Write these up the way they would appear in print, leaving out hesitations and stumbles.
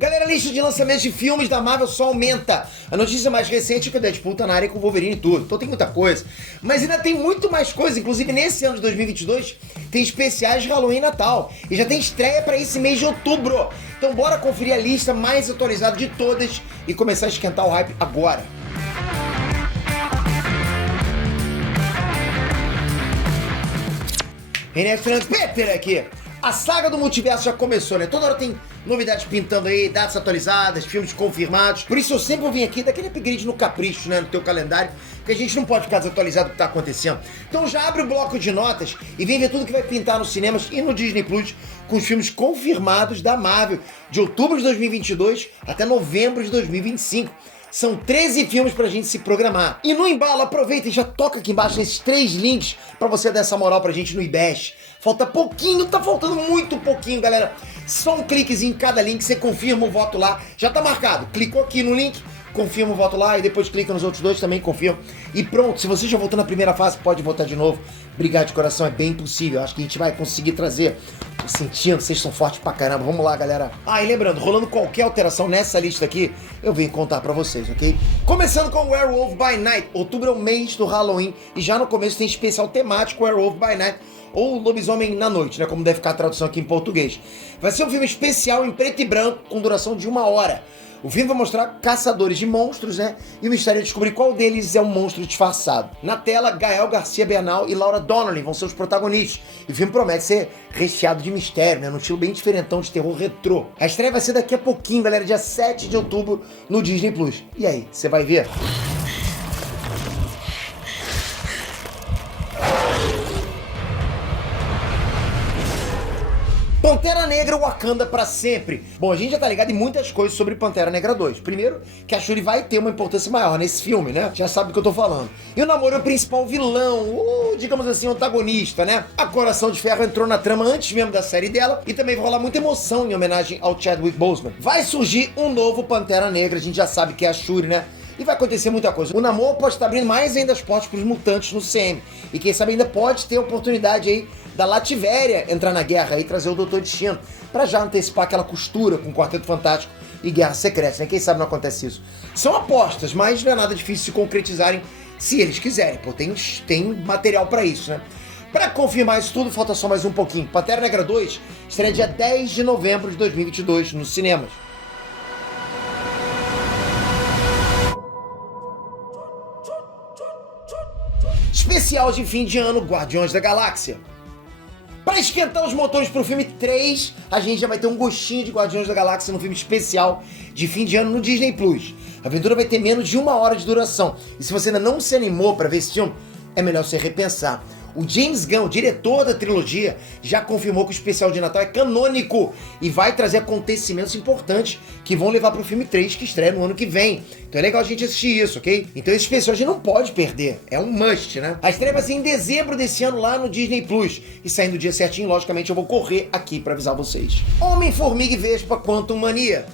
Galera, a lista de lançamentos de filmes da Marvel só aumenta. A notícia mais recente é que o Deadpool tá na área com o Wolverine e tudo. Então tem muita coisa. Mas ainda tem muito mais coisa. Inclusive, nesse ano de 2022, tem especiais de Halloween e Natal. E já tem estreia pra esse mês de outubro. Então bora conferir a lista mais atualizada de todas e começar a esquentar o hype agora. René Peter aqui. A saga do multiverso já começou, né? Toda hora tem novidades pintando aí, datas atualizadas, filmes confirmados. Por isso eu sempre vou vir aqui daquele upgrade no capricho, né? No teu calendário, que a gente não pode ficar desatualizado do que tá acontecendo. Então já abre o bloco de notas e vem ver tudo que vai pintar nos cinemas e no Disney Plus com os filmes confirmados da Marvel de outubro de 2022 até novembro de 2025. São 13 filmes pra gente se programar. E no embalo, aproveita e já toca aqui embaixo nesses 3 links pra você dar essa moral pra gente no IBEST. Falta pouquinho, tá faltando muito pouquinho, galera. Só um cliquezinho em cada link, você confirma o voto lá. Já tá marcado. Clicou aqui no link, confirma o voto lá e depois clica nos outros dois, também confirma. E pronto, se você já votou na primeira fase, pode votar de novo. Obrigado de coração, é bem possível. Acho que a gente vai conseguir trazer. Tô sentindo, vocês são fortes pra caramba. Vamos lá, galera. Ah, e lembrando, rolando qualquer alteração nessa lista aqui, eu venho contar pra vocês, ok? Começando com Werewolf by Night. Outubro é o mês do Halloween e já no começo tem especial temático Werewolf by Night, ou Lobisomem na Noite, né? Como deve ficar a tradução aqui em português. Vai ser um filme especial em preto e branco, com duração de 1 hora. O filme vai mostrar caçadores de monstros, né? E o mistério é descobrir qual deles é um monstro disfarçado. Na tela, Gael Garcia Bernal e Laura Donnelly vão ser os protagonistas. E o filme promete ser recheado de mistério, né? Num estilo bem diferentão de terror retrô. A estreia vai ser daqui a pouquinho, galera, dia 7 de outubro no Disney Plus. E aí, você vai ver? Pantera Negra Wakanda pra sempre. Bom, a gente já tá ligado em muitas coisas sobre Pantera Negra 2. Primeiro, que a Shuri vai ter uma importância maior nesse filme, né? Já sabe do que eu tô falando. E o Namor é o principal vilão, digamos assim, antagonista, né? A Coração de Ferro entrou na trama antes mesmo da série dela e também vai rolar muita emoção em homenagem ao Chadwick Boseman. Vai surgir um novo Pantera Negra, a gente já sabe que é a Shuri, né? E vai acontecer muita coisa. O Namor pode estar abrindo mais ainda as portas pros mutantes no CM. E quem sabe ainda pode ter a oportunidade aí da Lativéria entrar na guerra e trazer o Doutor Destino, pra já antecipar aquela costura com o Quarteto Fantástico e Guerra Secreta, né? Quem sabe não acontece isso. São apostas, mas não é nada difícil se concretizarem se eles quiserem, pô, tem material pra isso, né? Pra confirmar isso tudo, falta só mais um pouquinho. Pantera Negra 2 estreia dia 10 de novembro de 2022 nos cinemas. Especial de fim de ano, Guardiões da Galáxia. Para esquentar os motores pro filme 3, a gente já vai ter um gostinho de Guardiões da Galáxia no filme especial de fim de ano no Disney Plus. A aventura vai ter menos de 1 hora de duração. E se você ainda não se animou para ver esse filme, é melhor você repensar. O James Gunn, o diretor da trilogia, já confirmou que o especial de Natal é canônico e vai trazer acontecimentos importantes que vão levar pro filme 3, que estreia no ano que vem. Então é legal a gente assistir isso, ok? Então esse especial a gente não pode perder, é um must, né? A estreia vai ser em dezembro desse ano lá no Disney Plus. E saindo o dia certinho, logicamente eu vou correr aqui pra avisar vocês. Homem-Formiga e Vespa Quantum Mania.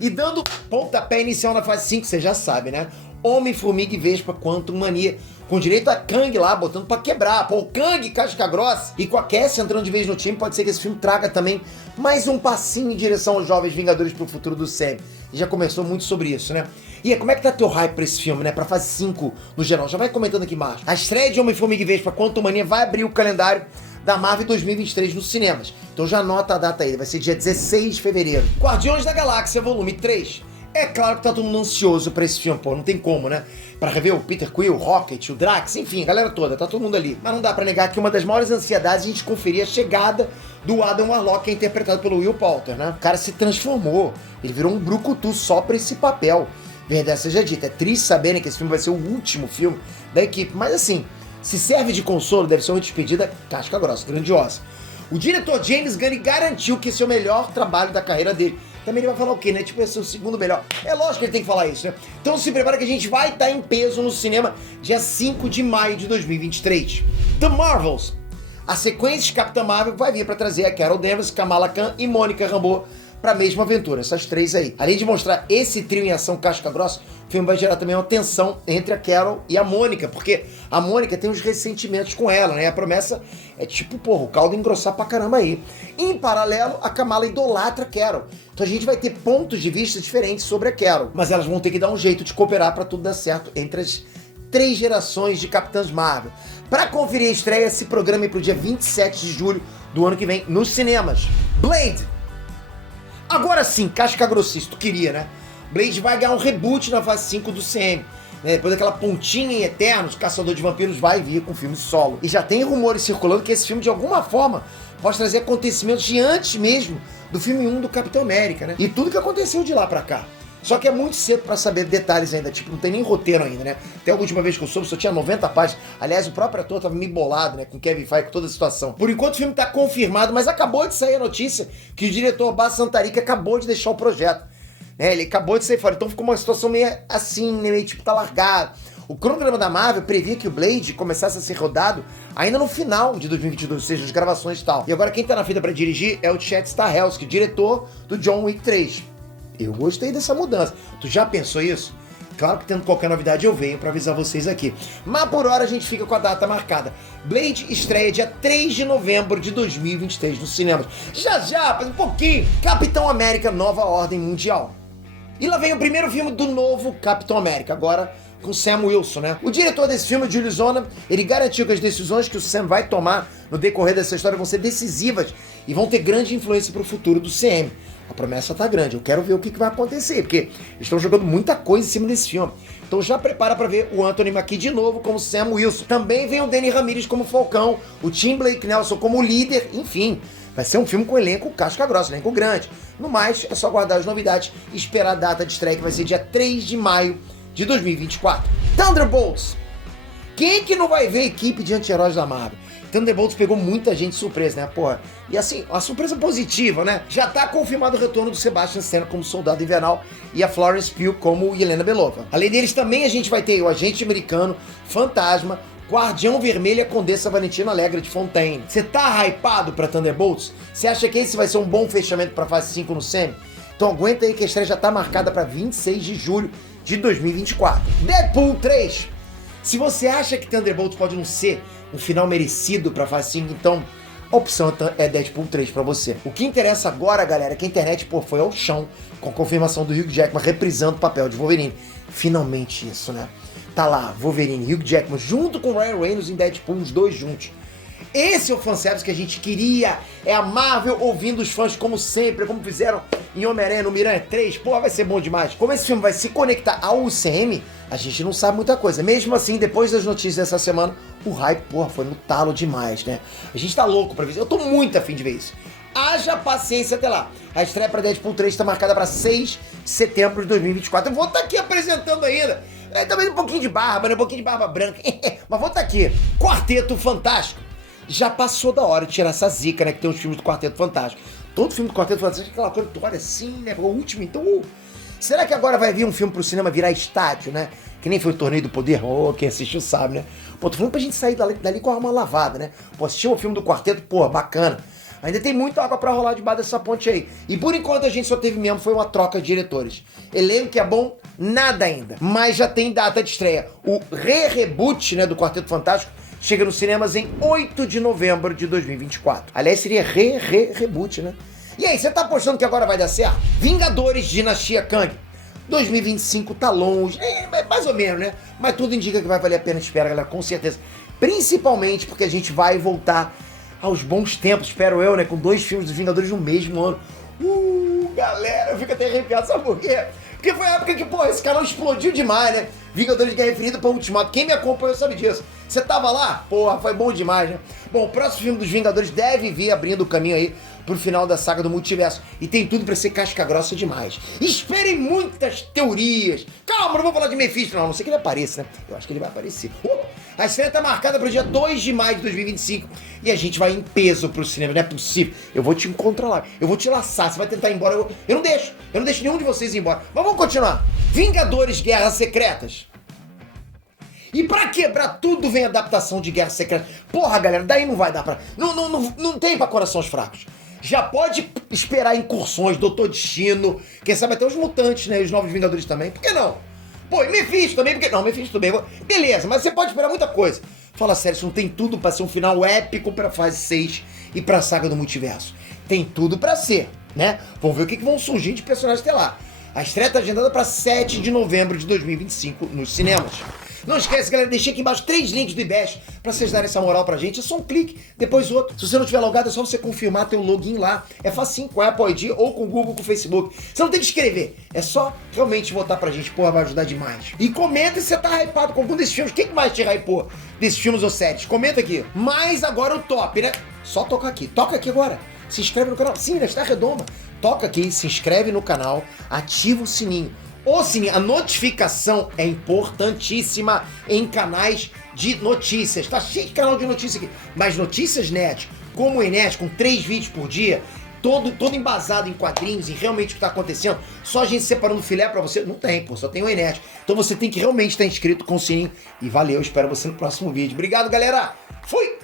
E dando pontapé inicial na fase 5, você já sabe, né? Homem-Formiga e Vespa Quantum Mania, com direito a Kang lá, botando pra quebrar. Pô, o Kang, casca grossa. E com a Cassie entrando de vez no time, pode ser que esse filme traga também mais um passinho em direção aos jovens Vingadores pro futuro do Sam. Já começou muito sobre isso, né? E aí, como é que tá teu hype pra esse filme, né? Pra fase 5 no geral. Já vai comentando aqui embaixo. A estreia de Homem-Formiga e Vespa Quantum Mania vai abrir o calendário da Marvel 2023 nos cinemas. Então já anota a data aí, vai ser dia 16 de fevereiro. Guardiões da Galáxia, volume 3. É claro que tá todo mundo ansioso pra esse filme, pô, não tem como, né? Pra rever o Peter Quill, o Rocket, o Drax, enfim, a galera toda, tá todo mundo ali. Mas não dá pra negar que uma das maiores ansiedades é a gente conferir a chegada do Adam Warlock, que é interpretado pelo Will Poulter, né? O cara se transformou, ele virou um brucutu só pra esse papel. Verdade seja dita, é triste saberem que esse filme vai ser o último filme da equipe, mas assim, se serve de consolo, deve ser uma despedida casca grossa, grandiosa. O diretor James Gunn garantiu que esse é o melhor trabalho da carreira dele. Também ele vai falar o quê, né? Tipo, esse é o segundo melhor. É lógico que ele tem que falar isso, né? Então se prepara que a gente vai estar em peso no cinema dia 5 de maio de 2023. The Marvels. A sequência de Capitã Marvel vai vir para trazer a Carol Danvers, Kamala Khan e Mônica Rambeau para a mesma aventura, essas 3 aí. Além de mostrar esse trio em ação casca grossa, o filme vai gerar também uma tensão entre a Carol e a Mônica, porque a Mônica tem uns ressentimentos com ela, né? A promessa é tipo, porra, o caldo engrossar pra caramba aí. Em paralelo, a Kamala idolatra a Carol. Então a gente vai ter pontos de vista diferentes sobre a Carol, mas elas vão ter que dar um jeito de cooperar pra tudo dar certo entre as 3 gerações de Capitãs Marvel. Pra conferir a estreia, se programe pro dia 27 de julho do ano que vem nos cinemas. Blade! Agora sim, casca grossista, tu queria, né? Blade vai ganhar um reboot na fase 5 do CM. Né? Depois daquela pontinha em Eternos, Caçador de Vampiros vai vir com filme solo. E já tem rumores circulando que esse filme, de alguma forma, pode trazer acontecimentos de antes mesmo do filme 1 do Capitão América, né? E tudo que aconteceu de lá pra cá. Só que é muito cedo pra saber detalhes ainda, tipo, não tem nem roteiro ainda, né? Até a última vez que eu soube, só tinha 90 páginas. Aliás, o próprio ator tava meio bolado, né? Com Kevin Feige, com toda a situação. Por enquanto o filme tá confirmado, mas acabou de sair a notícia que o diretor Bas Santarica acabou de deixar o projeto. Ele acabou de sair fora, então ficou uma situação meio assim, meio tipo, tá largado. O cronograma da Marvel previa que o Blade começasse a ser rodado ainda no final de 2022, ou seja, as gravações e tal. E agora quem tá na fita pra dirigir é o Chad Stahelski, diretor do John Wick 3. Eu gostei dessa mudança. Tu já pensou isso? Claro que tendo qualquer novidade eu venho pra avisar vocês aqui. Mas por hora a gente fica com a data marcada. Blade estreia dia 3 de novembro de 2023 nos cinemas. Já, faz um pouquinho. Capitão América Nova Ordem Mundial. E lá vem o primeiro filme do novo Capitão América, agora com Sam Wilson, né? O diretor desse filme, Julius Zona, ele garantiu que as decisões que o Sam vai tomar no decorrer dessa história vão ser decisivas e vão ter grande influência pro futuro do CM. A promessa tá grande, eu quero ver o que vai acontecer, porque eles estão jogando muita coisa em cima desse filme. Então já prepara pra ver o Anthony Mackie de novo como Sam Wilson. Também vem o Danny Ramirez como Falcão, o Tim Blake Nelson como líder, enfim. Vai ser um filme com elenco casca grossa, elenco grande. No mais, é só guardar as novidades e esperar a data de estreia, que vai ser dia 3 de maio de 2024. Thunderbolts. Quem que não vai ver a equipe de anti-heróis da Marvel? Thunderbolts pegou muita gente de surpresa, né, porra? E assim, uma surpresa positiva, né? Já tá confirmado o retorno do Sebastian Stan como Soldado Invernal e a Florence Pugh como Yelena Belova. Além deles, também a gente vai ter o Agente Americano, Fantasma, Guardião Vermelho e a Condessa Valentina Alegre de Fontaine. Você tá hypado pra Thunderbolts? Você acha que esse vai ser um bom fechamento pra fase 5 no SEMI? Então aguenta aí que a estreia já tá marcada pra 26 de julho de 2024. Deadpool 3. Se você acha que Thunderbolts pode não ser um final merecido pra fase 5, então a opção é Deadpool 3 pra você. O que interessa agora, galera, é que a internet, pô, foi ao chão com a confirmação do Hugh Jackman reprisando o papel de Wolverine. Finalmente isso, né? Tá lá, Wolverine e Hugh Jackman junto com Ryan Reynolds em Deadpool, os dois juntos. Esse é o fanservice que a gente queria. É a Marvel ouvindo os fãs como sempre, como fizeram em Homem-Aranha no Miranha 3. Pô, vai ser bom demais. Como esse filme vai se conectar ao UCM, a gente não sabe muita coisa. Mesmo assim, depois das notícias dessa semana, o hype, porra, foi no talo demais, né? A gente tá louco pra ver isso. Eu tô muito afim de ver isso. Haja paciência até lá. A estreia pra Deadpool 3 tá marcada pra 6 de setembro de 2024. Eu vou estar aqui apresentando ainda. Também um pouquinho de barba, né? Um pouquinho de barba branca. Mas vou estar aqui. Quarteto Fantástico. Já passou da hora de tirar essa zica, né? Que tem os filmes do Quarteto Fantástico. Todo filme do Quarteto Fantástico é aquela coisa, tu olha assim, né? O último, então... Será que agora vai vir um filme pro cinema virar estádio, né? Que nem foi o Torneio do Poder. Oh, quem assistiu sabe, né? Pô, tô falando pra gente sair dali com a alma lavada, né? Pô, assistir o filme do Quarteto, pô, bacana. Ainda tem muita água pra rolar debaixo dessa ponte aí. E por enquanto a gente só teve mesmo, foi uma troca de diretores. Elenco que é bom, nada ainda. Mas já tem data de estreia. O reboot, né, do Quarteto Fantástico chega nos cinemas em 8 de novembro de 2024. Aliás, seria reboot, né? E aí, você tá apostando que agora vai dar certo? Vingadores Dinastia Kang. 2025 tá longe, mais ou menos, né? Mas tudo indica que vai valer a pena esperar, galera, com certeza. Principalmente porque a gente vai voltar aos bons tempos, espero eu, né? Com 2 filmes dos Vingadores no mesmo ano. Galera, eu fico até arrepiado, sabe por quê? Porque foi a época que, pô, esse canal explodiu demais, né? Vingadores Guerra Infinita pra Ultimato. Quem me acompanhou sabe disso. Você tava lá? Porra, foi bom demais, né? Bom, o próximo filme dos Vingadores deve vir abrindo o caminho aí pro final da saga do multiverso. E tem tudo pra ser casca grossa demais. Esperem muitas teorias. Calma, não vou falar de Mephisto, não. A não sei que ele apareça, né? Eu acho que ele vai aparecer. A estreia tá marcada pro dia 2 de maio de 2025. E a gente vai em peso pro cinema. Não é possível. Eu vou te controlar. Eu vou te laçar. Você vai tentar ir embora. Eu não deixo. Eu não deixo nenhum de vocês ir embora. Mas vamos continuar. Vingadores Guerras Secretas. E pra quebrar tudo vem adaptação de Guerra Secreta. Porra, galera, daí não vai dar pra... Não tem pra corações fracos. Já pode esperar incursões, Doutor Destino, quem sabe até os Mutantes, né? Os Novos Vingadores também. Por que não? Pô, e Mephisto também, porque... Não, Mephisto também. Beleza, mas você pode esperar muita coisa. Fala sério, isso não tem tudo pra ser um final épico pra fase 6 e pra saga do multiverso. Tem tudo pra ser, né? Vamos ver o que vão surgir de personagens até lá. A estreia tá agendada pra 7 de novembro de 2025 nos cinemas. Não esquece, galera, deixei aqui embaixo 3 links do IBEST pra vocês darem essa moral pra gente. É só um clique, depois outro. Se você não tiver logado, é só você confirmar teu login lá. É facinho, com a Apple ID ou com o Google, com o Facebook. Você não tem que escrever. É só realmente votar pra gente. Porra, vai ajudar demais. E comenta se você tá hypado com algum desses filmes. Quem que mais te hypou desses filmes ou séries? Comenta aqui. Mas agora o top, né? Só toca aqui. Toca aqui agora. Se inscreve no canal. Sim, está redonda. Toca aqui, se inscreve no canal, ativa o sininho. O sininho, a notificação é importantíssima em canais de notícias. Tá cheio de canal de notícias aqui. Mas Notícias Net, como o Enet, com 3 vídeos por dia, todo embasado em quadrinhos e realmente o que tá acontecendo, só a gente separando filé pra você, não tem, pô, só tem o Enet. Então você tem que realmente estar inscrito com o sininho. E valeu, espero você no próximo vídeo. Obrigado, galera. Fui!